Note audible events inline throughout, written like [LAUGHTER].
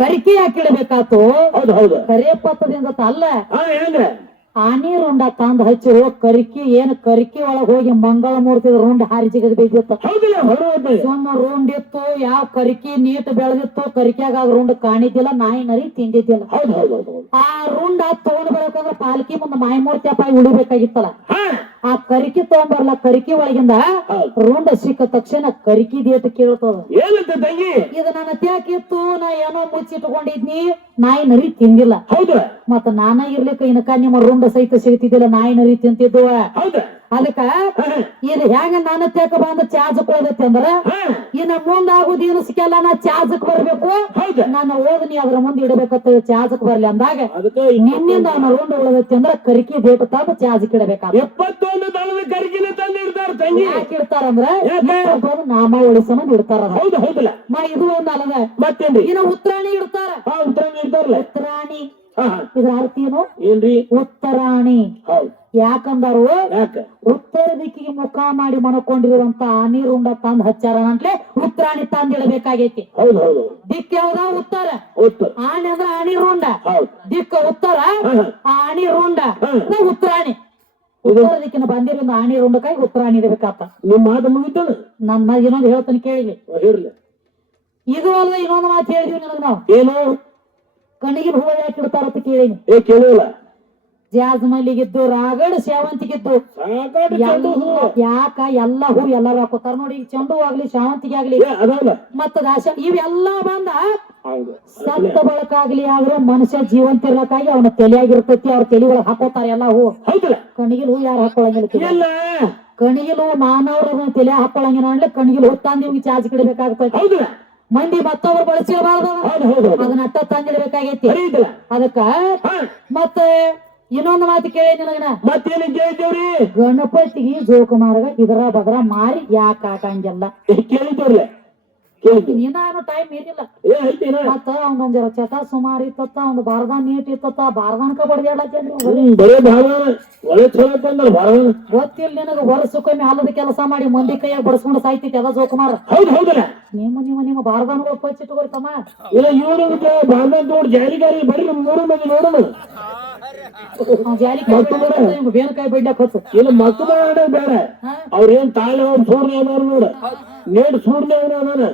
ಕರಿಕೆ ಹಾಕಿಡಬೇಕಾತು. ಹೌದು ಹೌದು. ಕರೆ ಪತ್ರದಿಂದ ಅಲ್ಲ ಹೆಂಗ ಆನಿ ರುಂಡ ತಂದ್ ಹಚ್ಚಿರು ಕರಿಕಿ ಏನ್ ಕರಿಕಿ ಒಳಗ್ ಹೋಗಿ ಮಂಗಳ ಮೂರ್ತಿ ರುಂಡ್ ಹಾರಿ ಜಿಗದ್ ಹೌದಿಲ್ಲ ಸುಮ್ಮ ರುಂಡ್ ಇತ್ತು ಯಾವ ಕರಿಕಿ ನೀಟ್ ಬೆಳೆದಿತ್ತು ಕರಿಕೆಯಾಗ ರುಂಡ್ ಕಾಣಿದ್ದಿಲ್ಲ ನಾಯಿ ನರಿ ತಿಂದಿದ್ದಿಲ್ಲ. ಆ ರುಂಡ ತಗೊಂಡ್ ಬರ್ಬೇಕಂದ್ರ ಪಾಲ್ಕಿ ಮುಂದ ಮಾಯಮೂರ್ತಿ ಅಪ್ಪ ಉಳಿಬೇಕಾಗಿತ್ತಲ್ಲ. ಆ ಕರಿಕಿ ತಗೊಂಬರ್ಲ ಕರಿಕಿ ಒಳಗಿಂದ ರುಂಡ ಸಿಕ್ಕ ತಕ್ಷಣ ಕರಿಕಿ ದೇಟ ಕೇಳ್ತದ. ಏನಂತ ತಂಗಿ? ಇದು ನನ್ನ ತ್ಯಾಕಿತ್ತು ನಾ ಏನೋ ಮುಚ್ಚಿಟ್ಕೊಂಡಿದ್ನಿ ನಾಯಿ ನರಿ ತಿಂದಿಲ್ಲ. ಹೌದು. ಮತ್ತ ನಾನ ಇರ್ಲಿಕ್ಕ ಇನ್ಕ ನಿಮ್ಮ ರುಂಡ ಸಹಿತ ಸಿಗ್ತಿದ್ದಿಲ್ಲ ನಾಯಿ ನರಿ ತಿಂತಿದ್ವ ಹೌದ. ಅದಕ್ಕ ಇದು ಹೆಂಗ ನನ್ನ ತೇಕ ಬಂದು ಚಾರ್ಜ್ ಕೊಡದೈತಿ ಅಂದ್ರ ಇನ್ನ ಮುಂದ ಆಗುದ ಏನು ಸಿಕ್ಕಲ್ಲ ನಾ ಚಾರ್ಜಕ್ ಬರ್ಬೇಕು. ನನ್ನ ನಾನು ಓದನಿ ಅದ್ರ ಮುಂದೆ ಇಡಬೇಕತ್ತ ಚಾರ್ಜಕ್ ಬರ್ಲಿ ಅಂದಾಗ ಅದಕ್ಕೆ ನಿನ್ನಿಂದ ಅವನ ರುಂಡ ಉಳದೈತಿ ಅಂದ್ರ ಕರಿಕಿ ಬೇಕು ತಂದು ಚಾರ್ಜ್ ಇಡಬೇಕಾದ ಎಪ್ಪತ್ತೊಂದು ದಳದ ಕರಿಗಿನ ತಂದು ಇಡ್ತಾರ ತಂಗಿ. ಯಾಕೆ ಇಡ್ತಾರಂದ್ರ ಯಾಕೆ? ಬಂದು ನಾಮ ಉಳಿಸಮಂದ್ ಇಡ್ತಾರ. ಹೌದು ಹೌದಲ್ಲ. ಮಾ ಇದು ಒಂದ್ ಅಲ್ಲದ ಮತ್ತೇನ್ರಿ? ಇನ್ನು ಉತ್ತರಾಣಿ ಇಡ್ತಾರ. ಉತ್ತರಾಣಿ ಉತ್ತರ ಇಡ್ತಾರಲ್ಲ. ಉತ್ತರಾಣಿ ಇದ್ರ ಅರ್ಥ ಏನು ಏನ್ರಿ? ಉತ್ತರಾಣಿ. ಯಾಕಂದರು? ಯಾಕ? ಉತ್ತರ ದಿಕ್ಕಿಗೆ ಮುಖ ಮಾಡಿ ಮನಕೊಂಡಿರುವಂತ ನೀರುಂಡ ರುಂಡ ತಂದ್ ಹಚ್ಚಾರ ಅಂತಲೇ ಉತ್ತರಾಣಿ ತಂದಿಡಬೇಕಾಗೈತಿ ಹೌದು ಹೌದು. ದಿಕ್ಕ ಯಾವ್ದ? ಉತ್ತರ. ಉತ್ತರ. ಆಣಿ ಅಂದ್ರ ಆಣಿ ರುಂಡ ಹೌದು. ದಿಕ್ಕ ಉತ್ತರ. ಆಣಿ ರುಂಡ ಉತ್ತರಾಣಿ. ಉತ್ತರ ದಿಕ್ಕಿನ ಬಂದಿರೋ ಆಣಿ ರುಂಡಕ್ಕಾಗಿ ಉತ್ತರಾಣಿ ಇಡಬೇಕಾತ ನಿಮ್ ಮಾತು ಮುಗಿತು ನನ್ ಇನ್ನೊಂದು ಹೇಳ್ತಾನೆ ಕೇಳಿಲಿ ಇದು ಅಲ್ಲ ಇನ್ನೊಂದು ಮಾತು ಹೇಳಿದ್ವಿ ನಿನಗ ನಾವು. ಏನು? ಕಣ್ಣಿಗೆ ಹೂವ ಯಾಕೆ ಇಡ್ತಾರತ್ತ ಕೇಳಿನಿ. ಏ ಕೇಳಿಲ್ಲ ಜಾಜ್ ಮಲ್ಲಿಗಿದ್ದು ರಾಗಡ್ ಸೇವಂತಿಗಿದ್ದು ಯಾಕ ಎಲ್ಲ ಹೂ ಎಲ್ಲಾರು ಹಾಕೋತಾರ ನೋಡಿ ಈಗ ಚೆಂಡು ಆಗ್ಲಿ ಶಾವಂತಿಗೆ ಆಗ್ಲಿ ಏ ಅದಲ್ಲ. ಮತ್ತ ದಾಶ ಇವೆಲ್ಲ ಬಂದ ಹೌದು. ಸತ್ತ ಬಳಕಾಗ್ಲಿ ಆದ್ರೆ ಮನುಷ್ಯ ಜೀವಂತ ಇರ್ಲಕ್ಕಾಗಿ ಅವನ ತಲೆಯಾಗಿರ್ತೈತಿ ಅವ್ರ ತಲೆ ಒಳಗ್ ಹಾಕೋತಾರ ಎಲ್ಲ ಹೂ. ಹೌದಲ್ಲ. ಕಣಿಗಿಲ್ ಹೂ ಯಾರು ಹಾಕೊಳಂಗಿಲ್ಲ. ಇಲ್ಲ. ಕಣಿಗಿಲ್ ಹೂ ಮಾನವ್ರ ತಲೆ ಹಾಕೊಳಂಗಿಲ್ಲ ಅಂದ್ರೆ ಕಣಿಗಿಲ್ ಹೂ ತಂದು ಇವ್ಗೆ ಚಾರ್ಜ್ ಕಿಡಬೇಕಾಗ್ತೈತಿ ಹೌದಲ್ಲ. ಮಂದಿ ಮತ್ತೊಬ್ರು ಬಳಸಿರಬಾರ್ದು. ಹೌದು ಹೌದು. ಹೌದು ಅದನ್ನ ಅಟ್ಟ ತಂದಿಡ್ಬೇಕಾಗೈತಿ. ಅದಕ್ಕ ಮತ್ತ ಇನ್ನೊಂದು ಮಾತು ಕೇಳಿ ನಿನಗನ. ಮತ್ತೇನು ಕೇಳಿದ್ದೇವ್ರಿ? ಗಣಪತಿಗೆ ಜೋಕುಮಾರ್ಗ ಇದರ ಬದ್ರ ಮಾರಿ ಯಾಕೆ ಹಾಕಂಗಿಲ್ಲ ಏ, ಕೇಳಿದ್ದೇವ್ರಲ್ಲ ಕೇಳಿದ್ದೀವಿ ನೀನು ಟೈಮ್ ಇರಲಿಲ್ಲ ಮತ್ತ ಅವನೊಂದ್ ಜರ ಚಟ ಸುಮಾರು ಇತ್ತತ್ತ ಅವ್ನ ಬಾರದಾನ ನೀಟ್ ಇತ್ತತ್ತ ಬಾರ್ದಾನ್ಕ ಬರೇ ಗೊತ್ತಿಲ್ಲ ನಿನಗ ವರ್ಷಕ್ಕೊಮ್ಮೆ ಅಲ್ಲದ ಕೆಲಸ ಮಾಡಿ ಮಂದಿ ಕೈಯಾಗ ಬಡಸ್ಕೊಂಡು ಸಾಯ್ತೈತಿ ಅದ ಜೋಕುಮಾರ. ನಿಮ್ಮ ನಿಮ್ಮ ನಿಮ್ಮ ಬಾರ್ದಾನ್ಗಳು ಪಚ್ಚಿಟ್ಕೊಳ್ತಮ್ಮ ಇಲ್ಲ ಇವರು ಬಾಂಧ ನೋಡಿ ಜಾರಿಗಾರಿ ನಿಮ್ ಮೂರು ಮಂದಿ ನೋಡೋಣ. ಅವ್ನ ಜಾಲಿ ಕೈ ಬೇನ್ ಕೈ ಬಿಡ್ಲಕ್ ಹೊತ್ತು ಇಲ್ಲ ಆಡೋದ್ ಬೇಡ ಅವ್ರೇನ್ ತಾಳೆ ಅವ್ರ ಸೂರ್ಯ ಅದಾರ ನೋಡ ನೇಡ್ ಸೂರ್ಯ ಅವನ ಅದಾನ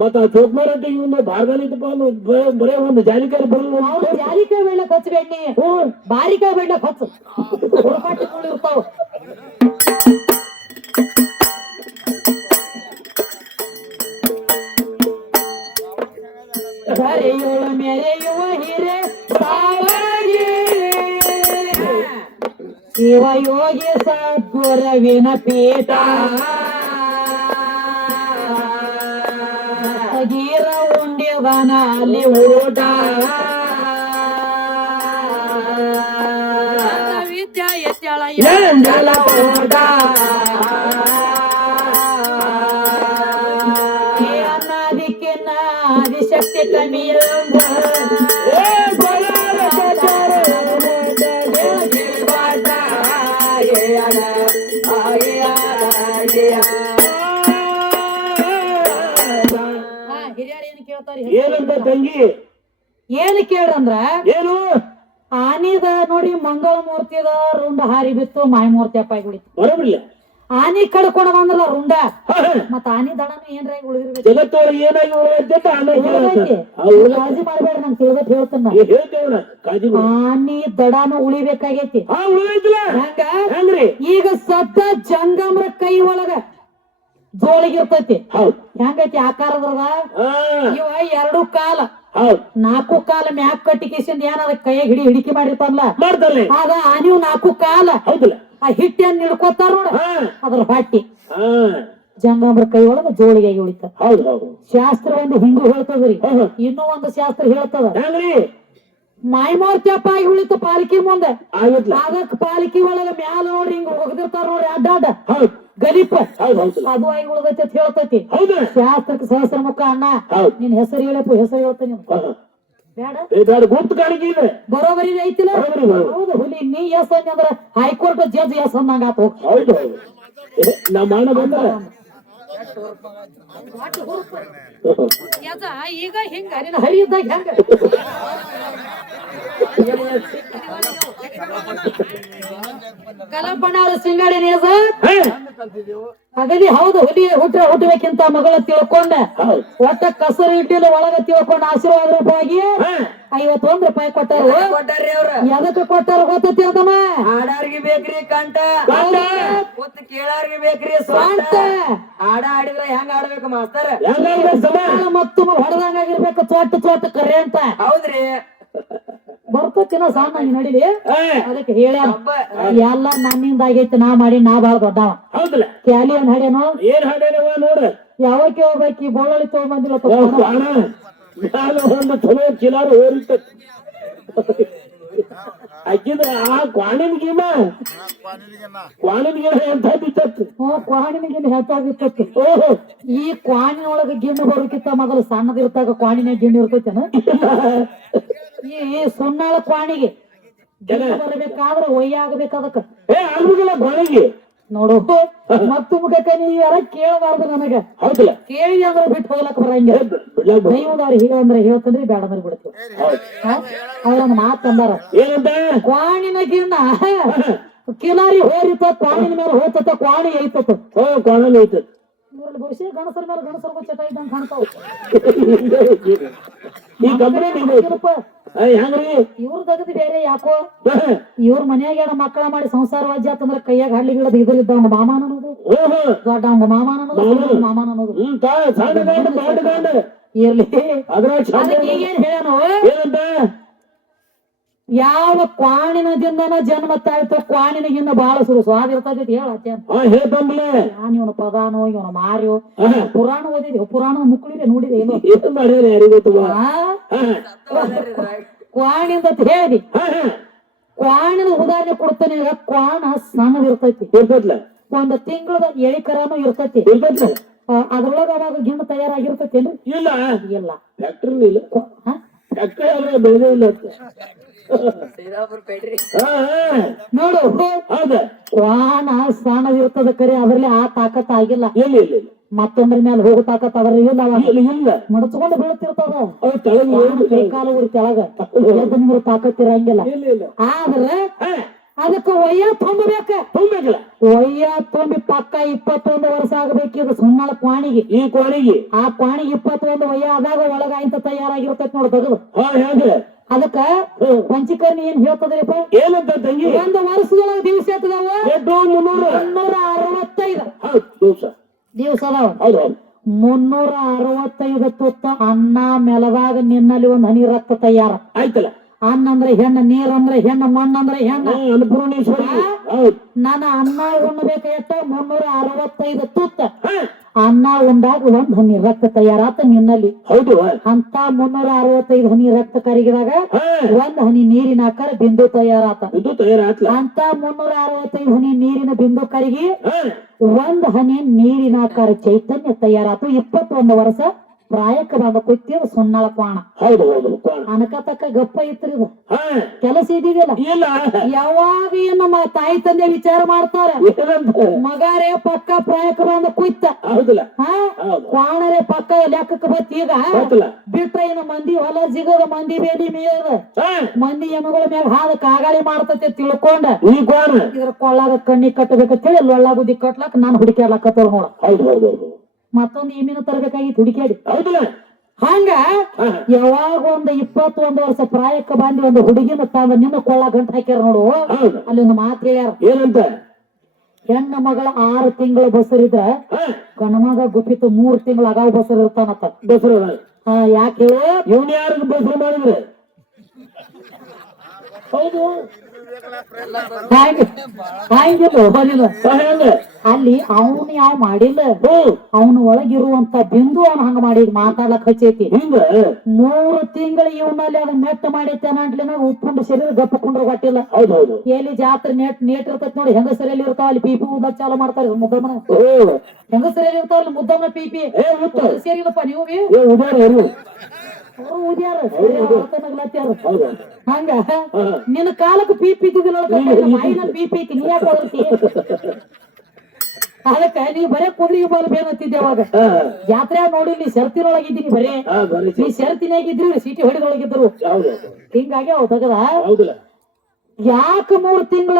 ಮತ್ತ ಆ ಚೋಕ್ಮಾರ ಅಂತ ಇವನು ಬಾರ್ದಾನಿತ್ತಪ್ಪ ಅವ್ನು ಬ- ಬರೇ ಒಂದು ಜಾಲಿಕಾಯಿ ಬರಲ್ಲ ಜಾಲಿಕಾಯಿ ಜಾಲಿ ಕೈ ಬೇಡಿ ಹಚ್ಚ ಬೆಣ್ಣಿ ಬಾರಿ ಕೈ ಬಿಡ್ಲಕ್ ಹಚ್ಚು ಇರ್ತಾವ ಬರೆಯುವ ಮೆರೆಯುವ ಹಿರೆ ಸಾವಗಿ శివయోగి సద్గుర వినపీట గీర ఉండి వనాలి ఊట. విద్య ఎత్యాల ఊట అన్నదికి శక్తి కమీరంగా ತಂಗಿ ಏನ್ ಕೇಳ್ರಂದ್ರ? ಏನು? ಆನಿದ ನೋಡಿ ಮಂಗಳ ಮೂರ್ತಿದ ರುಂಡ ಹಾರಿ ಬಿತ್ತು ಮಾಯ ಮೂರ್ತಿ ಅಪ್ಪ ಗುಡಿತು ಬರೋಬಿಲ್ಲ ಆನಿ ಕಡ್ಕೊಂಡ ಬಂದ್ರಲ್ಲ ರುಂಡ? ಮತ್ತ ಆನಿ ದಡನು ಏನ್ರ ಉಳಿದಿರ್ಬೇಕು? ಜಗತ್ತೊಳಗೆ ಏನಾಗಿ ಉಳಿದೈತೆ. ಕಾಳಜಿ ಮಾಡ್ಬೇಡ ನಂಗೆ ತಿಳಿದತ್ ಹೇಳ್ತಾನ ಆನಿ ದಡನು ಉಳಿಬೇಕಾಗೈತಿ. ಹೆಂಗ್ರಿ? ಈಗ ಸದ್ದ ಜಂಗಮ್ರ ಕೈ ಒಳಗ ಜೋಳಿಗಿರ್ತೈತಿ ಹೌದ್. ಹೆಂಗೈತಿ ಆಕಾರದ್ರದ ಹಾ. ಇವ ಎರಡು ಕಾಲ. ಹೌದ್. ನಾಲ್ಕು ಕಾಲ ಮ್ಯಾಪ್ ಕಟ್ಟಿ ಕಿಸಿಂದ ಏನಾರ ಕೈಯಾಗ ಹಿಡಿ ಹಿಡಿಕೆ ಮಾಡಿರ್ತಾರಲ್ಲ? ಆಗ ನೀವು ನಾಲ್ಕು ಕಾಲ ಹೌದಿಲ್ಲ. ಆ ಹಿಟ್ಟನ್ ಹಿಡ್ಕೋತಾರ ನೋಡ. ಅದ್ರ ಹೊಟ್ಟಿ ಜಂಗಾಂಬ್ರ ಕೈ ಒಳಗ ಜೋಳಿಗೆ ಉಳಿತ ಶಾಸ್ತ್ರ ಒಂದು ಹಿಂಗು ಹೇಳ್ತದ್ರಿ. ಇನ್ನೂ ಒಂದು ಶಾಸ್ತ್ರ ಹೇಳ್ತದ. ಮಾಯ್ಮೂರ್ತಿ ಅಪ್ಪ ಆಗಿ ಉಳಿತು ಪಾಲಿಕೆ ಮುಂದೆ. ಅದಕ್ ಪಾಲಿಕೆ ಒಳಗ ಮ್ಯಾಲ ನೋಡ್ರಿ ಹಿಂಗ ಹೋಗದಿರ್ತಾರ ನೋಡ್ರಿ ಅಡ್ಡಾಡ ಗಲಿಪ. ಹೌದ್ ಅದು ಆಗಿ ಉಳ್ದೈತಿ ಅಂತ ಹೇಳ್ತೈತಿ. ಹೌದಾ. ಶಾಸ್ತ್ರಕ್ಕೆ ಸಹಸ್ರ ಮುಖ ಅಣ್ಣ. ನಿನ್ ಹೆಸರು ಹೇಳಪ್ಪ ಹೆಸರು ಹೇಳ್ತೀನಿ ಬರೋಬರಿ ಐತಿಲ್ಲ. ಹೌದು ಹುಲಿ ನೀ ಎಸ್ ಅಂದ್ರ ಹೈಕೋರ್ಟ್ ಜಡ್ಜ್ ಎಸ್ ಅಂದಂಗ ಆತು. ನಮ್ಮ ಅಣ್ಣ ಬಂದ ಯಾಕ ಈಗ ಹಿಂಗ? ನಿನ್ನ ಹರಿಯಿದ್ದಾಗ ಹೆಂಗ? [LAUGHS] ಕಲಪಣಾದ ಸಿಂಗಾಡಿ ಅಗದಿ ಹೌದು ಹುಲಿ ಹುಟ್ಟ ಹುಟ್ಟಬೇಕಿಂತ ಮಗಳ ತಿಳ್ಕೊಂಡ. ಒಟ್ಟ ಕಸರು ಇಟ್ಟಿಲ್ಲ ಒಳಗ ತಿಳ್ಕೊಂಡ ಆಶೀರ್ವಾದ ರೂಪಾಯಿ ಐವತ್ತೊಂದ್ ರೂಪಾಯಿ ಕೊಟ್ಟಾರ. ಎದಕ್ಕೆ ಕೊಟ್ಟಾರ ಗೊತ್ತೈತಿ ಅದಮ್ಮ ಹಾಡಾರ್ಗಿ ಬೇಕ್ರಿ ಕಂಟ ಕೇಳಾರ್ಗಿ ಬೇಕ್ರಿ ಸ್ವಂತ ಹಾಡ ಆಡಿದ್ರ ಹೆಂಗ್ ಆಡ್ಬೇಕು ಮಾಸ್ತರ? ಮತ್ತೊಮ್ಮೆ ಸಮ? ಮತ್ತು ಹೊಡೆದಂಗ ಆಗಿರ್ಬೇಕು ಚೊಟ್ಟ ಚೊಟ್ಟ ಕರೆ ಅಂತ. ಹೌದ್ರಿ. ಬರ್ತತಿನ ಸಾಮಾನ್ಯ ನಡಿಲಿ? ಅದಕ್ಕೆ ಹೇಳ. ಎಲ್ಲ ನನ್ನಿಂದ ಆಗೈತಿ ನಾ ಮಾಡಿ ನಾ ಬಾಳ ದೊಡ್ಡವ. ಹೌದಲ್ಲ ಕ್ಯಾಲಿ ಏನ್ ಹಾಡೇನು ಏನ್ ಹಾಡ್ಯಾನವ ನೋಡ್ರ? ಯಾವಕ್ಕೆ ಹೋಗ್ಬೇಕಿ ಬೋಳಳಿ ತಗೊಂಬಂದಿಲ್ಲ ಒಂದು ಚಲೋ ಚಿಲಾರು ಹೋರಿತ ಅಕ್ಕಿದ್ರ ಆ ಕ್ವಾಣಿನ್ಗಿನ ಕ್ವಾಣಿನ ಎಂಥ ಬಿತ್ತತ್ತು? ಹ್ಞೂ ಕ್ವಾಣಿನಿಗಿನ ಹೆಚ್ಚಾಗಿರ್ತತಿ ಓಹೋ. ಈ ಕ್ವಾಣಿನೊಳಗ ಗಿಣ್ಣು ಬರುಕಿತ್ತ ಮೊದಲು ಸಣ್ಣದಿರ್ತಾಗ ಕ್ವಾಣಿನ ಗಿಣ್ಣು ಇರ್ತೈತೇನ? [LAUGHS] ಈ ಸುಣ್ಣಾಳ ಕ್ವಾಣಿಗೆ ಗಿಣ್ಣು ಬರ್ಬೇಕಾದ್ರ ಒಯ್ಯಾಗಬೇಕು ಅದಕ್ಕ ಏ ಆಗ್ಬೇಕಲ್ಲ ಬಾಳಿಗೆ ನೋಡು ಮತ್ತು ಮುಖಕ್ಕ ನೀವ್ಯಾರ ಕೇಳಬಾರ್ದು ನನಗ ಹೌದಿಲ್ಲ. ಕೇಳಿ ಅಂದ್ರೆ ಬಿಟ್ಟು ಹೋಗ್ಲಕ್ ಬರಂಗ. ದೈವದವ್ರು ಹೇಳ ಅಂದ್ರೆ ಹೇಳ್ತಂದ್ರಿ ಬೇಡ ಅಂದ್ರೆ ಬಿಡ್ತೀವಿ ಮಾತು ಅಂದಾರ ಏನಂತ? ಕ್ವಾಣಿನ ಗಿನ್ನ. ಕಿಲಾರಿ ಹೋರಿತ ಕ್ವಾಣಿನ ಮೇಲೆ ಹೋಗ್ತತ ಕ್ವಾಣಿ ಐತತ. ಓ ಕ್ವಾಣನ್ ಐತತ್. ಬಹುಶಃ ಗಣಸರ ಮೇಲೆ ಗಣಸರ್ಗ ಚಟ ಇದ್ದಂಗ ಕಾಣ್ತಾವ. [LAUGHS] ಈ ಕಂಪನಿ ಹೆಂಗ್ರಿ? ಇವ್ರ ತೆಗೆದು ಬೇರೆ ಯಾಕೋ? ಇವ್ರ ಮನ್ಯಾಗ ಏನ ಮಕ್ಕಳ ಮಾಡಿ ಸಂಸಾರ ವಾಜ್ಯ ಆತಂದ್ರ ಕೈಯಾಗ ಹಳ್ಳಿ ಗಿಡದ ಇದ್ರಿದ್ದ ಒಂದು ಮಾಮಾನ ಅನ್ನೋದು. ಓಹೋ. ದೊಡ್ಡ ಒಂದು ಮಾಮಾನ ಅನ್ನೋದು ಮಾಮಾನ. ಅನ್ನೋದು. ಇರ್ಲಿ. ಅದಕ್ಕೆ ಹೇಳ್ಯಾನು? ಏನಂತ? ಯಾವ ಕ್ವಾಣಿನ ದಿಂದನ ಜನ್ಮ ತಾಳ್ತ ಕ್ವಾಣಿನಗಿನ್ನ ಬಹಳ ಸುರು. ಸ್ವಾದ ಇರ್ತೈತಿ ಹೇಳ ನಾನು ಇವನ ಪದಾನೋ ಇವನ ಮಾರ್ಯೋ? ಪುರಾಣ ಓದಿದೆ ಪುರಾಣ ಮುಕ್ಕಳಿದೆ ನೋಡಿದೆ ಕ್ವಾಣಿಂದ ಹೇಳಿ. ಕ್ವಾಣಿನ ಉದಾಹರಣೆ ಕೊಡ್ತಾನೆ ಈಗ. ಕ್ವಾಣ ಸಣ್ಣದಿರ್ತೈತಿ ಒಂದ್ ತಿಂಗಳದ ಎಳಿಕರನು ಇರ್ತೈತಿ. ಅದ್ರೊಳಗ ಅವಾಗ ಗಿಣ್ಣ ತಯಾರಾಗಿರ್ತೈತಿ ಇಲ್ಲ. ಇಲ್ಲ. ಫ್ಯಾಕ್ಟ್ರಿ ಇಲ್ಲ. ಫ್ಯಾಕ್ಟ್ರಿ ಆದ್ರೆ ಬೆಳೆದೇ ಇಲ್ಲ ಅಂತ. ನೋಡು ಹೌದ. ಕ್ವಾಣ ಇರ್ತದ ಕರೆ ಅದ್ರಲ್ಲಿ ಆ ತಾಕತ್ ಆಗಿಲ್ಲ. ಇಲ್ಲ ಇಲ್ಲ ಇಲ್ಲ. ಮತ್ತೊಂದ್ರ ಮೇಲೆ ಹೋಗೋ ತಾಕತ್ ಅದ್ರಲ್ಲಿ ಇಲ್ಲ ಅವಾಗ ಇಲ್ಲ ಮಡಚ್ಕೊಂಡು ಬೀಳ್ತಿರ್ತಾವ ಅವ್ರು ತೆಳಗ್ ಕ್ವಾಣ ಏನು ಕೈ ಕಾಲ ಊರಿ ಕೆಳಗ. ಎದ್ದು ತಾಕತ್ ಇರಂಗಿಲ್ಲ. ಇಲ್ಲ ಇಲ್ಲ. ಆದ್ರೆ ಅದಕ್ಕ ಒಯ್ಯ ತುಂಬಬೇಕ ತುಂಬೇಕಲ್ಲ ಒಯ್ಯ ತುಂಬಿ ಪಕ್ಕ ಇಪ್ಪತ್ತೊಂದು ವರ್ಷ ಆಗಬೇಕು ಇದು ಸುಮ್ಮಳ ಕ್ವಾಣಿಗೆ. ಈ ಕ್ವಾಣಿಗೆ. ಆ ಕ್ವಾಣಿಗೆ ಇಪ್ಪತ್ತೊಂದು ವಯ್ಯ ಆದಾಗ ಒಳಗ ಇಂತ ತಯಾರಾಗಿರ್ತೈತಿ ನೋಡ್ ತಗದು ಅದಕ್ಕ ಪಂಚಕರ್ಣಿ ಏನ್ ಹೇಳ್ತದ್ರಿಪ್ಪ? ಏನಂತ ತಂಗಿ? ಒಂದು ವರ್ಷದೊಳಗ ದಿವಸ ಎತ್ತದವ? ಮುನ್ನೂರ. ಮುನ್ನೂರ ಅರವತ್ತೈದು. ಹೌದು ದಿವಸ. ದಿವಸ ಅದಾವ. ಮುನ್ನೂರ ಅರವತ್ತೈದು ತುತ್ತ ಅನ್ನ ಮೆಲದಾಗ ನಿನ್ನಲ್ಲಿ ಒಂದ್ ಹನಿ ರಕ್ತ ತಯಾರ. ಆಯ್ತಲ್ಲ. ಅಂದ್ರೆ ಹೆಣ್ಣ ನೀರ್ ಅಂದ್ರೆ ಮಣ್ಣಂದ್ರೆ ಹೆಣ್ಣ. ಹೆಣ್ಣು ನಾನು ಅನ್ನ ಉಣ್ಬೇಕು ಎಷ್ಟ ಮುನ್ನೂರ ಅರವತ್ತೈದು ತುತ್ತ. ಅನ್ನ ಉಂಡಾಗ ಒಂದ್ ಹನಿ ರಕ್ತ ತಯಾರಾತ ನಿನ್ನಲ್ಲಿ. ಹೌದು ಅಂತ ಮುನ್ನೂರ ಅರವತ್ತೈದು ಹನಿ ರಕ್ತ ಕರಿಗಿದಾಗ ಒಂದ್ ಹನಿ ನೀರಿನ ಆಕಾರ ಬಿಂದು ತಯಾರಾತ. ಅಂತ ಮುನ್ನೂರ ಅರವತ್ತೈದು ಹನಿ ನೀರಿನ ಬಿಂದು ಕರಿಗಿ ಒಂದ್ ಹನಿ ನೀರಿನ ಆಕಾರ ಚೈತನ್ಯ ತಯಾರಾತು ಇಪ್ಪತ್ತೊಂದು ವರ್ಷ ಪ್ರಾಯಕ್ಕೆ ಬಂದ ಕುತ್ತಿದ ಸುಣ್ಣಾಳ ಕ್ವಾಣ. ಹೌದು ಹೌದು ಅನಕತಕ್ಕ ಗಪ್ಪ ಇತ್ರಿ ಇದು. ಕೆಲಸ ಇದಿದೆಯಲ್ಲ ಇಲ್ಲ. ಯಾವಾಗ ಏನ್ ನಮ್ಮ ತಾಯಿ ತಂದೆ ವಿಚಾರ ಮಾಡ್ತಾರ. ಮಗಾರೇ ಪಕ್ಕ ಪ್ರಾಯಕ್ಕೆ ಬಂದ ಕುಯ್ತ ಹೌದಲ್ಲ ಕ್ವಾಣರೇ ಪಕ್ಕ ಲೆಕ್ಕಕ್ಕೆ ಬತ್ ಈಗ. ಬಿಟ್ರ ಏನು ಮಂದಿ ಹೊಲ ಸಿಗೋದ ಮಂದಿ ಬೇಲಿ ಮೇಯದ. ಮಂದಿ ಎಮ್ಮಗಳ ಮ್ಯಾಗ ಹಾದ ಕಾಗಾಳಿ ಮಾಡ್ತತೆ ತಿಳ್ಕೊಂಡ. ಇದ್ರ ಕೊಳ್ಳಾಗ ಕಣ್ಣಿ ಕಟ್ಟಬೇಕಂತೇಳಿ ಲೊಳ್ಳ ಬುದ್ಧಿ ಕಟ್ಲಕ್ ನಾನು ಹುಡುಕ್ಯಾಡ್ಲಕತ್ತವ ನೋಡ. ಹೌದು ಹೌದು. ಮತ್ತೊಂದು ಎಮ್ಮಿನ ತರಬೇಕಾಗಿತ್ತು ಹುಡುಕ್ಯಾಡಿ. ಹೌದಲ್ಲ? ಹಂಗ ಯಾವಾಗ ಒಂದು ಇಪ್ಪತ್ತೊಂದು ವರ್ಷ ಪ್ರಾಯಕ್ಕ ಬಂದಿ ಒಂದು ಹುಡುಗಿನ ತಾವ ನಿನ್ನ ಕೊಳ್ಳ ಗಂಟ ಹಾಕ್ಯಾರ ನೋಡು. ಅಲ್ಲಿ ಒಂದು ಮಾತು ಹೇಳ್ಯಾರ. ಏನಂತ? ಹೆಣ್ಣ ಮಗಳ ಆರು ತಿಂಗಳ ಬಸರಿದ್ರ ಗಣಮಗ ಗುಪ್ಪಿತು ಮೂರ್ ತಿಂಗಳ ಅಗಾವ ಬಸರ್ ಇರ್ತಾನತ್ತ ಬಸ್ರು ಹಾ ಯಾಕೆ ಇವನ್ ಯಾರು ಬಸ್ರು ಮಾಡಿದ್ರೆ? ಹೌದು. ಅಲ್ಲಿ ಅವನ್ ಯಾವ ಮಾಡಿಲ್ಲ ಅವನ ಒಳಗಿರುವಂತ ಬಿಂದು ಅವನ ಹಂಗ ಮಾಡಿ ಮಾತಾಡ್ಲಕ್ ಹಚ್ಚೈತಿ. ಹಿಂಗ? ಮೂರು ತಿಂಗಳ ಇವನಲ್ಲಿ ಅದನ್ನ ನೆಟ್ ಮಾಡೈತೆ ಅನ್ನಂಟ್ಲಿನ ಉಪ್ಪುಂಡು ಶರೀರ ಗಪ್ಪ ಕುಂಡ್ರ ಹೌದೌದು. ಹೌದು ಹೌದು ಎಲ್ಲಿ ಜಾತ್ರೆ ನೆಟ್ ನೆಟ್ ಇರ್ತೈತಿ ನೋಡಿ ಹೆಂಗಸರಲ್ಲಿ ಇರ್ತಾವ ಅಲ್ಲಿ ಪಿಪಿ ಉದ್ದ ಚಾಲು ಮಾಡ್ತಾರೆ ಮುದ್ದಮ್ಮನ ಹೆಂಗಸರಲ್ಲಿ ಇರ್ತಾವ ಅಲ್ಲಿ ಮುದ್ದಮ್ಮ ಪಿಪಿ. ಏ ಉತ್ತ. ಸೇರಿಲ್ಲಪ್ಪ ನೀವು? ಅವರು ಅವರು ಊದ್ಯಾರ ನಗ್ಲತ್ಯಾರ ಹೌದು. ಹಂಗ? ನಿನ್ನ ಕಾಲಕ್ಕೆ ಪೀಪಿ ಇದ್ದಿದ್ದಿಲ್ಲ ಮಾಯಿನ ಪೀಪಿ ಐತಿ ನೀ ಯಾಕೆ ಅದಕ್ಕ ನೀ ಬರೇ ಕುದುರೆ ಬಾಲ್ ಬೇನತ್ತಿದ್ದೆ ಅವಾಗ. ಜಾತ್ರೆ ನೋಡಿ ನೀ ಶರ್ತಿನೊಳಗಿದ್ದೀನಿ ಬರೇ. ನೀ ಶರ್ತಿನಾಗಿದ್ರಿ ಸಿಟಿ ಹೊಡೆದೊಳಗಿದ್ರು ಹಿಂಗಾಗಿ ಅವ್ ತಗದ ಯಾಕ ಮೂರ್ ತಿಂಗಳ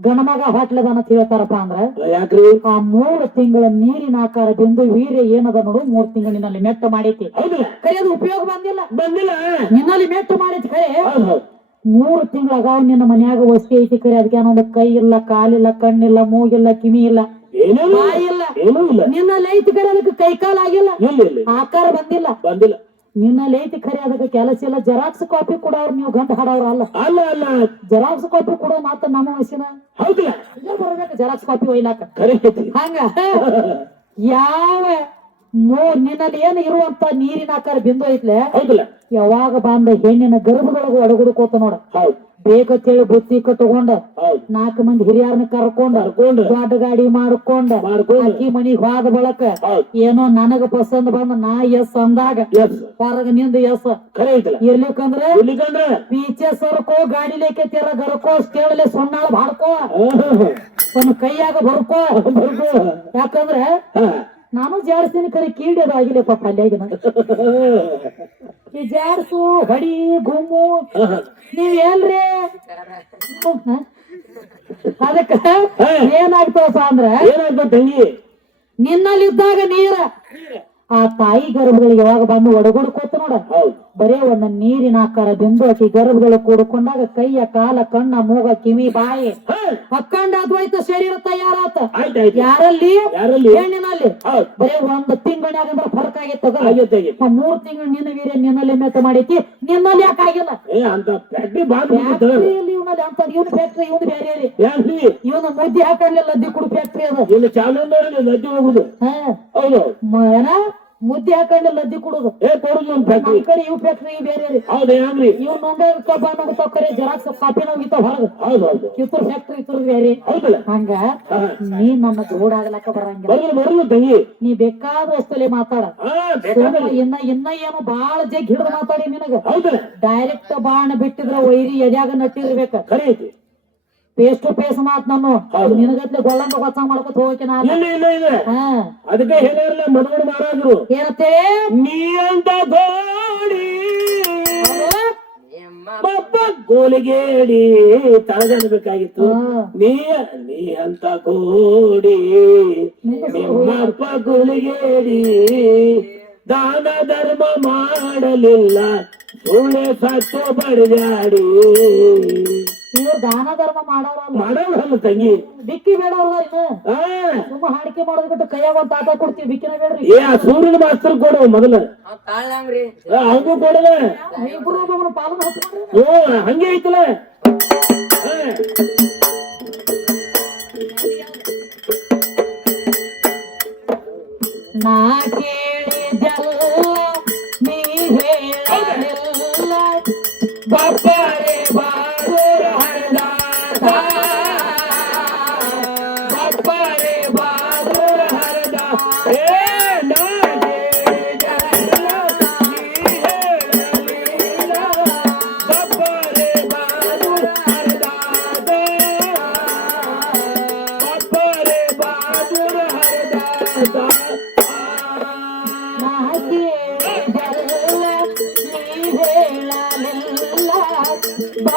ಗಣಮಗ ಹೊಟ್ಲದ ಅಂತ ಹೇಳ್ತಾರಪ್ಪ ಅಂದ್ರ ಯಾಕ್ರಿ? ಆ ಮೂರು ತಿಂಗಳ ನೀರಿನ ಆಕಾರ ಬಿಂದು ವೀರ್ಯ ಏನದ ನೋಡು ಮೂರ್ ತಿಂಗಳ ನಿನ್ನಲ್ಲಿ ಮೆಟ್ಟ ಮಾಡೈತಿ. ಅದು ಉಪಯೋಗ ಬಂದಿಲ್ಲ. ಬಂದಿಲ್ಲ. ನಿನ್ನಲ್ಲಿ ಮೆಟ್ಟ ಮಾಡೈತಿ ಹೌದು ಮೂರು ತಿಂಗಳ ಅಗಾವ್ ನಿನ್ನ ಮನ್ಯಾಗ ವಸ್ತಿ ಐತಿ ಕರೆ. ಅದಕ್ಕೆ ಏನೋ ಕೈ ಇಲ್ಲ ಕಾಲಿಲ್ಲ ಕಣ್ಣಿಲ್ಲ ಮೂಗಿಲ್ಲ ಕಿವಿ ಇಲ್ಲ. ಬಾಯಿ ಇಲ್ಲ. ನಿನ್ನಲ್ಲಿ ಐತಿ ಕರೆ ಅದಕ್ಕೆ ಕೈ ಕಾಲ್ ಆಗಿಲ್ಲ. ಇಲ್ಲ ಇಲ್ಲ. ಆಕಾರ ಬಂದಿಲ್ಲ. ಬಂದಿಲ್ಲ. ನಿನ್ನಲ್ಲಿ ಐತಿ ಖರೆ ಅದಕ್ಕೆ ಕೆಲಸ ಇಲ್ಲ. ಜೆರಾಕ್ಸ್ ಕಾಪಿ ಕೂಡ ಅವ್ರು ನೀವು ಗಂಟು ಹಾಡೋರು ಅಲ್ಲ. ಅಲ್ಲ ಅಲ್ಲ. ಜೆರಾಕ್ಸ್ ಕಾಪಿ ಕೂಡ ಮಾತ್ರ ನಮ್ಮ ವಯಸ್ಸಿನ ಹೌದಿಲ್ಲ. ಜೆರಾಕ್ಸ್ ಕಾಪಿ ಒಯ್ಲಾಕ. ಹಂಗ? ಯಾವ ನೋ ನಿನ್ನಲ್ಲಿ ಏನು ಇರುವಂತ ನೀರಿನ ಆಕಾರ ಬಿಂದು ಐತ್ಲೆ? ಹೌದಲ್ಲ. ಯಾವಾಗ ಬಂದ ಹೆಣ್ಣಿನ ಗರ್ಭದೊಳಗ ಒಡಗುಡುಕೋತ ನೋಡ. ಹೌದು. ಬೇಕಂತೇಳಿ ಬುತ್ತಿ ಕಟ್ಕೊಂಡ ಹೌದು. ನಾಲ್ಕು ಮಂದಿ ಹಿರಿಯರ್ನ ಕರ್ಕೊಂಡ ದೊಡ್ಡ ಗಾಡಿ ಮಾಡ್ಕೊಂಡ ಅಕ್ಕಿ ಮನಿ ಹೋದ ಬಳಕ ಏನೋ ನನಗ ಪಸಂದ್ ಬಂದ ನಾ ಎಸ್ ಅಂದಾಗ ಹೊರಗ ನಿಂದ ಎಸ್. ಇರ್ಲಿಕ್ಕಂದ್ರ ಪೀಚೆ ಸರ್ಕೋ ಗಾಡಿ ಲೇಕೆ ತೆರ ಗರ್ಕೋ ಕೇಳಲೆ ಸೊನ್ನಾಳ ಬಾಡ್ಕೋ. ಒಂದು ಕೈಯಾಗ ಬರ್ಕೋ. ಯಾಕಂದ್ರ ನಾನು ಜಾಡಿಸ್ತೀನಿ ಕರೆ ಕೀಡೋದು ಆಗಿಲ್ಲಪ್ಪ ಪಲ್ಯಾಗಿನ ಈ [LAUGHS] ಜಾಡ್ಸು ಹೊಡಿ ಗುಮ್ಮು ನೀವ್ ಏನ್ರಿ? ಅದಕ್ಕ ಏನಾಗ್ತಾವಪ್ಪ ಅಂದ್ರ? ಏನಾಗ್ತದ ತಂಗಿ? ನಿನ್ನಲ್ಲಿದ್ದಾಗ ನೀರ. ಆ ತಾಯಿ ಗರ್ಭಗಳಿಗೆ ಯಾವಾಗ ಬಂದು ಒಡಗುಡ್ಕೋತ ನೋಡ. ಹೌದು. ಬರೇ ಒಂದ ನೀರಿನ ಆಕಾರ ಬಿಂದು ಆಕಿ ಗರ್ಭಗಳು ಕೂಡ್ಕೊಂಡಾಗ ಕೈಯ ಕಾಲ ಕಣ್ಣ ಮೂಗ ಕಿವಿ ಬಾಯಿ ಹಾ! ಅಕ್ಕಂಡ ಅದ್ವೈತ ಶರೀರ ತಯಾರಾತ. ಯಾರಲ್ಲಿ? ಯಾರಲ್ಲಿ? ಹೆಣ್ಣಿನಲ್ಲಿ. ಹೌದು. ಬರೇ ಒಂದ್ ತಿಂಗಳ ಅಂದ್ರೆ ಫರ್ಕ್ ಆಗಿತ್ತು ಆಗೈತೆ ಆಗೈತೆ ಮೂರ್ ತಿಂಗಳು ನಿನ್ನ ವೀರ್ಯ ನಿನ್ನಲ್ಲಿ ಮೇತ ಮಾಡೈತಿ ನಿನ್ನಲ್ಲಿ ಯಾಕೆ ಆಗಿಲ್ಲ? ಏ ಅಂತ ಫ್ಯಾಕ್ಟ್ರಿ ಇವನು ಫ್ಯಾಕ್ಟ್ರಿ ಇವನ್ ಬೇರೆ ಇವನ ಮುದ್ದೆ ಹಾಕಂಗಿಲ್ಲ ಲದ್ದಿ ಕುಡು ಫ್ಯಾಕ್ಟ್ರಿ ಅದ. ಚಾಲು ನದಿ ಹೋಗುದು. ಹೌದು. ಮುದ್ದೆ ಹಾಕೊಂಡು ಲದ್ದಿ ಕುಡುದು. ಏ ಫ್ಯಾಕ್ಟ್ರಿ ಕಡೆ ಇವ್ ಫ್ಯಾಕ್ಟ್ರಿ ಬೇರೆ ರೀ. ಹೌದು ಹೆಂಗ್ರಿ ಇವ್ ನುಂಗ ಕಬ್ಬ ನುಗ್ತಾವ ಕರೆ ಜೆರಾಕ್ಸ್ ಕಾಪಿ ನುಗ್ತಾವ ಹೊರಗ. ಹೌದು ಹೌದು. ಕಿತ್ತೂರ್ ಫ್ಯಾಕ್ಟ್ರಿ ಇತ್ತು ಬೇರೆ ಹೌದಲ್ಲ? ಹಂಗ ನೀ ನಮ್ಮ ಜೋಡ್ ಆಗ್ಲಕ್ಕ ಬರಂಗಿಲ್ಲ. ತಂಗಿ ನೀ ಬೇಕಾದ ವಸ್ತುಲಿ ಮಾತಾಡ. ಇನ್ನ ಇನ್ನ ಏನು ಬಾಳ ಜಗ್ ಹಿಡಿದು ಮಾತಾಡಿ ನಿನಗ. ಹೌದಲ್ಲ? ಡೈರೆಕ್ಟ್ ಬಾಣ ಬಿಟ್ಟಿದ್ರ ವೈರಿ ಎದ್ಯಾಗ ನಟ್ಟಿರ್ಬೇಕ. ಐತಿ. ಫೇಸ್ ಟು ಪೇಸ್ ಮಾತ್ ನಾನು. ನಿನಗತ್ಲೆ ಹೊಸ ಗೊತ್ತ ಮಾಡ್ಕೊತ ಹೋಗಕ್ಕೆ ನಾನು. ಇಲ್ಲ ಇಲ್ಲ ಇಲ್ಲ. ಅದಕ್ಕೆ ಹೇಳಿರಲ್ಲ ಮನಗಡ ಮಹಾರಾಜರು ಏನತ್ತೆ ನೀ ಅಂತ ಗೋಡಿ ಬಬ್ಬ ಗೋಲಿಗೇಡಿ ತಳಗನ್ಬೇಕಾಗಿತ್ತು ನೀ ನೀ ಅಂತ ಗೋಡಿ. ನಿಮ್ಮಪ್ಪ ಗೋಲಿಗೇಡಿ ದಾನ ಧರ್ಮ ಮಾಡಲಿಲ್ಲ. ಸುಳ್ಳೆ ಸತ್ತು ಬಡಿದಾಡಿ ಇವ್ರು ದಾನ ಧರ್ಮ ಮಾಡೋರಲ್ಲ. ತಂಗಿ. ಬಿಕ್ಕಿ ಬೇಡವ್ರ ಇನ್ನು ನಿಮ್ಮ ಸುಮ್ಮ ಹಾಡಿಕೆ ಮಾಡೋದ್ ಬಿಟ್ಟು ಕೈಯಾಗ ಒಂದ್ ತಾತ ಕೊಡ್ತೀವಿ ಬಿಕ್ಕಿನ ಬೇಡ್ರಿ. ಏ ಆ ಸೂರ್ಯನ ಮಾಸ್ತರ್ ಕೊಡು ಮೊದಲ. ಅವ್ ತಾಳ್ನಂಗ್ರಿ ಹಂಗೂ ಕೊಡಲ ಇಬ್ರು ಒಬ್ಬೊಬ್ರು ಪಾಲನ ಹಚ್ಕೊಂಡ್ರಿ. ಓ ಹಂಗೆ ಐತಲ್ಲ.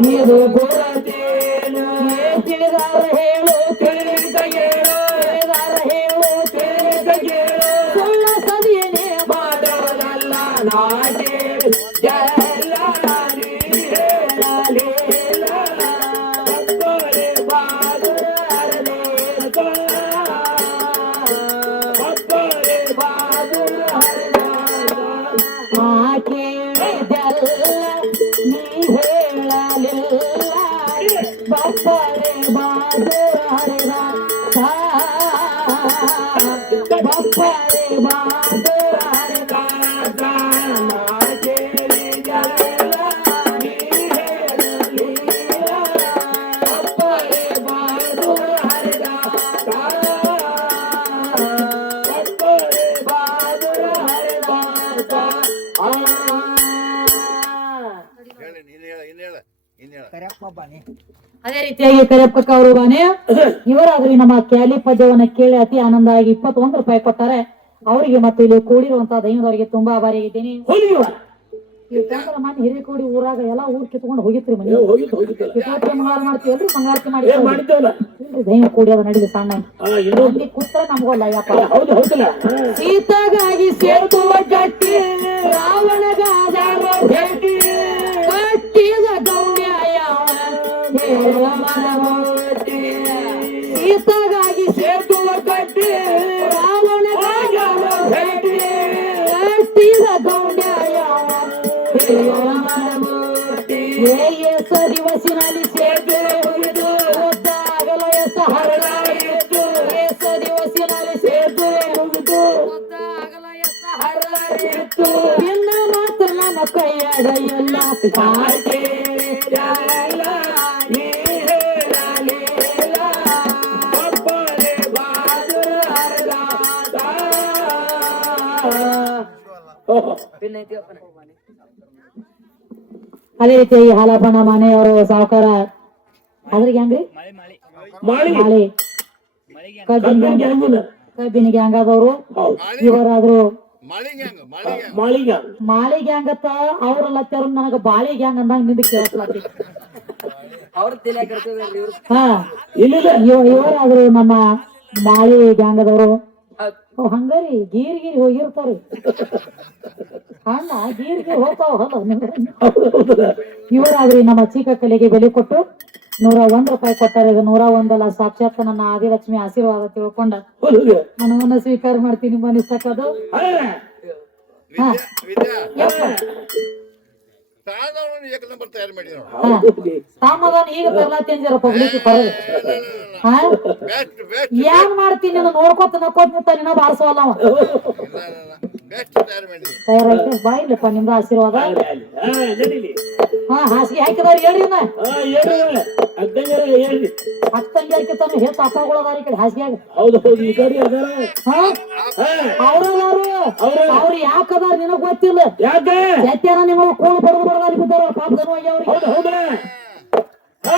ಇದು ಗುಣದೇನು বাপ্পা রে বাবা ರೀತಿಯಾಗಿ ಕರಿಯಪ್ಪಕ್ಕ ಅವರು ಬಾನೆ ಇವರಾದ್ರೂ ನಮ್ಮ ಕ್ಯಾಲಿ ಪದ್ಯವನ್ನ ಕೇಳಿ ಅತಿ ಆನಂದ ಆಗಿ ಇಪ್ಪತ್ತೊಂದು ರೂಪಾಯಿ ಕೊಟ್ಟಾರೆ. ಅವರಿಗೆ ಮತ್ತೆ ಇಲ್ಲಿ ಕೂಡಿರುವಂತಹ ದೈವದವರಿಗೆ ತುಂಬಾ ಈ ಟೈಮಲ್ಲಿ ಮನೆ ಹಿರೇಕೋಡಿ ಊರಾಗ ಎಲ್ಲಾ ಊರ್ ಕಿತ್ಕೊಂಡು ಹೋಗಿತ್ರಿ ಮನೆ. ಮಾಡ್ತೀವಿ ಮಂಗಾರ ಮಾಡ್ತೀವಲ್ರಿ ಮಾಡಿ ದೈವ ಕೂಡಿ ಅದ ನಡೀಲಿ ಸಣ್ಣ. ಕೂತ್ರ ನಮ್ಗೊಲ್ಲ ಯಪ್ಪ. ಸೀತಾಗಾಗಿ ಗಟ್ಟಿ ಭೇಟಿ ಅದೇ ರೀತಿ ಈ ಹಾಲಪ್ಪನ ಮನೆಯವರು ಸಾವುಕಾರ ಅದ್ರಿಗೆ ಹೆಂಗ್ರಿ ಮಾಡಿ ಮಾಳಿ ಕಬ್ಬಿನ ಕಬ್ಬಿನ ಗ್ಯಾಂಗಿನ ಕಬ್ಬಿನ ಗ್ಯಾಂಗ್ ಆದವರು ಹೌದು ಇವರಾದ್ರು ಮಾಳಿಗ ಮಾಳಿ ಗ್ಯಾಂಗ್ ಅತ್ತ ಅವ್ರ ಲತ್ತಾರ ನನಗ ಬಾಳಿ ಗ್ಯಾಂಗ್ ಅಂದಾಗ ನಿಂದ ಅವ್ರ ತಿಲ ಹಾ ಇಲ್ಲಿಲ್ಲ ಇವ ಇವರಾದ್ರು ನಮ್ಮ ಮಾಳಿ ಗ್ಯಾಂಗ್ ಅದವರು ಹಂಗಾರಿ ಗೀರ್ ಗೀರ್ ಹೋಗಿರ್ತಾರಿ ಹಣ್ಣ ಗೀರ್ ಗೀರ್ ಹೋಗ್ತಾವ ಇವರಾದ್ರಿ ನಮ್ಮ ಚಿಕ್ಕ ಕಲೆಗೆ ಬೆಲೆ ಕೊಟ್ಟು ನೂರ ಒಂದ್ ರೂಪಾಯಿ ಕೊಟ್ಟಾರ ಇದು ನೂರ ಒಂದಲ್ಲ ಸಾಕ್ಷಾತ್ ನನ್ನ ಆದಿಲಕ್ಷ್ಮಿ ಆಶೀರ್ವಾದ ತಿಳ್ಕೊಂಡ. ಮನವನ್ನ ಸ್ವೀಕಾರ ಮಾಡ್ತೀನಿ ಮನಿಸ್ತಕ್ಕದು ಹೌದು ಈಗ ಪಬ್ಲಿಕ್ ಏನ್ ಮಾಡ್ತೀನಿ ನೋಡ್ಕೋತ ನೋಡ್ಕೊತ ನಕ್ಕೋತ ನಿಂತ ನಿನ್ನ ಬಾರಿಸೋಲ್ಲ ಅವ. ಬೆಸ್ಟ್ ತಯಾರು ಮಾಡಿದ್ರಿ ತಯಾರಾಯ್ತು. ಬಾಯಿಲ್ಲಪ್ಪ ನಿಮ್ದು ಆಶೀರ್ವಾದ. ಹಾ ಹಾ ಹಾಸಿಗೆ ಹಾಕಿದಾರ ಹೇಳ್ರಿ ಇನ್ನ ಹಾ ಏನು ಅದ್ದಂಗಾರ ಹೇಳ್ರಿ. ಹತ್ತಂಗಿ ಹಾಕಿತಾನು ಹೆಚ್ಚು ಅಪ್ಪಗಳದಾರ ಈ ಕಡೆ ಹಾಸಿಗೆ ಹೌದು ಹೌದು ಈ ಕಡೆ ಅದಾರ. ಹಾ? ಹಾ. ಅವ್ರು ಅವ್ರ ಅವ್ರು ಯಾಕದಾರ ನಿನಗ್ ಗೊತ್ತಿಲ್ಲ? ಯಾಕೆ? ಸತ್ಯನ ನಿಮ್ಮ ಕೂಳು ಬಡದು ಬಡದಾರ ಬಿದ್ದಾರ ಪಾಪ ಧನವಾಗಿ ಅವ್ರಿಗೆ. ಹೌದು ಹೌದು. ಹಾ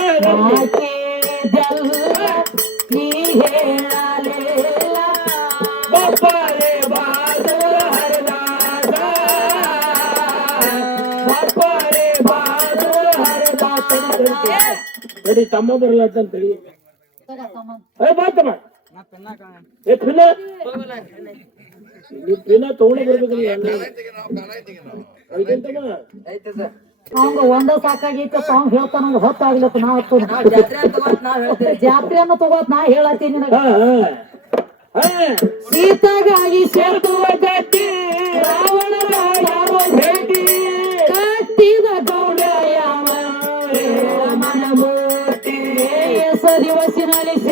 ನೀ ಹೇಳಲಿಲ್ಲ ನಡಿ ತಮ್ಮ ಬರ್ಲತ್ತಂತೇಳಿ ಏ ಬಾತಮ್ಮ ಏ ಪಿನ ನೀ ಪಿನ ತಗೊಂಡು ಬರ್ಬೇಕ್ರಿ ಹಂಗ ಕಾಲಾಯ್ತಿಗೆ ನಾವು ಕಾಲಾಯ್ತಿಗೆ ನಾವು ಐತಂತಮ್ಮ ಐತೆ ಸರ್ ಅವಂಗ ಒಂದ ಸಾಕಾಗೈತೆ ಅವಂಗ ಹೇಳ್ತಾನ ಹೊತ್ತಾಗ್ಲತ್ತ ನಾ ಅಂತ ಜಾತ್ರೆಯನ್ನ ತಗೋತ್ ನಾ ಹೇಳತ್ತೀನಿ ನಿನಗ. ಹಾ ಹಾ. ಈ ಸೀತಾಗಾಗಿ ಸೇತುವ ಗಟ್ಟಿ ರಾವಣನ ಯಾರೋ ಭೇಟಿ. ಕಟ್ಟಿದ ಗೌಡ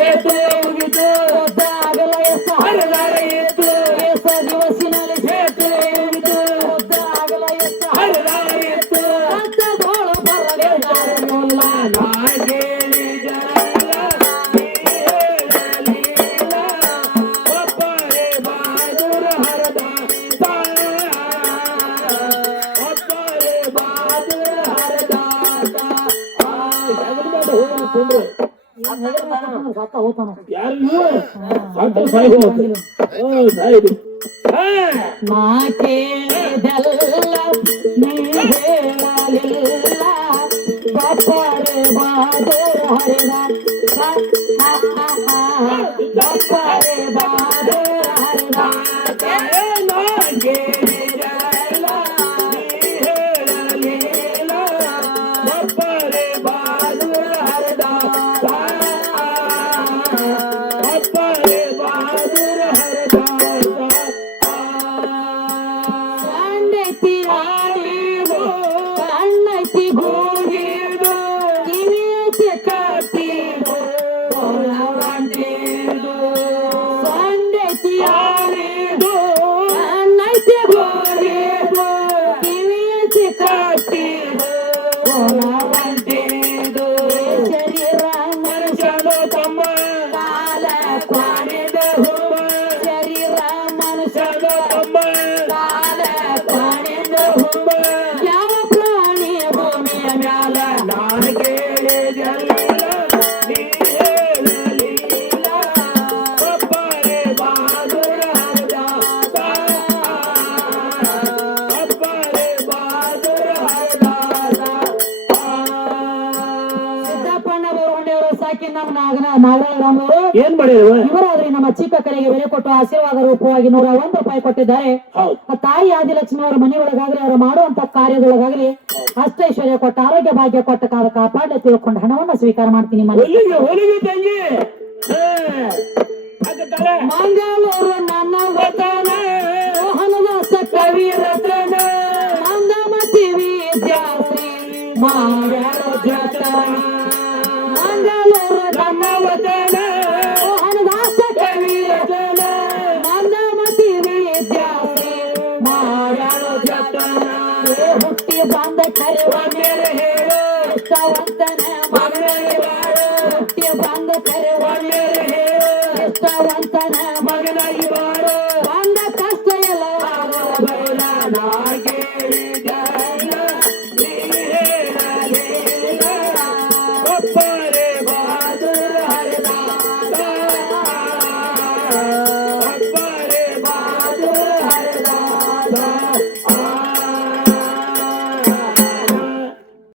Pepe. ಹಾ ನಾ ಹೇಳಲಿಲ್ಲ ಬಾದೂರ ಹರಿದ ನಾಗನ ನಾಗರಾಮವರು ಏನ್ ಮಾಡಿದ್ರು ಇವರಾದ್ರಿ ನಮ್ಮ ಚಿಕ್ಕ ಕರೆಗೆ ಬೆಲೆ ಕೊಟ್ಟು ಆಶೀರ್ವಾದ ರೂಪವಾಗಿ ನೂರ ಒಂದು ರೂಪಾಯಿ ಕೊಟ್ಟಿದ್ದಾರೆ. ಆ ತಾಯಿ ಆದಿಲಕ್ಷ್ಮಿ ಅವರ ಮನೆಯೊಳಗಾಗ್ಲಿ ಅವರು ಮಾಡುವಂತ ಕಾರ್ಯದೊಳಗಾಗ್ಲಿ ಅಷ್ಟೈಶ್ವರ್ಯ ಕೊಟ್ಟ ಆರೋಗ್ಯ ಭಾಗ್ಯ ಕೊಟ್ಟ ಕಾಲ ಕಾಪಾಡಲು ತಿಳ್ಕೊಂಡು ಹಣವನ್ನ ಸ್ವೀಕಾರ ಮಾಡ್ತೀನಿ. ಮಂಗಳೂರು ನನ್ನ ವತನ ಮೋಹನದಾಸ ಕವಿ ರತನ ಮಂದಮತಿ ವಿದ್ಯಾಶ್ರೀ ಮಾಡ್ಯಾರ ಜತನ ಮಗನೇ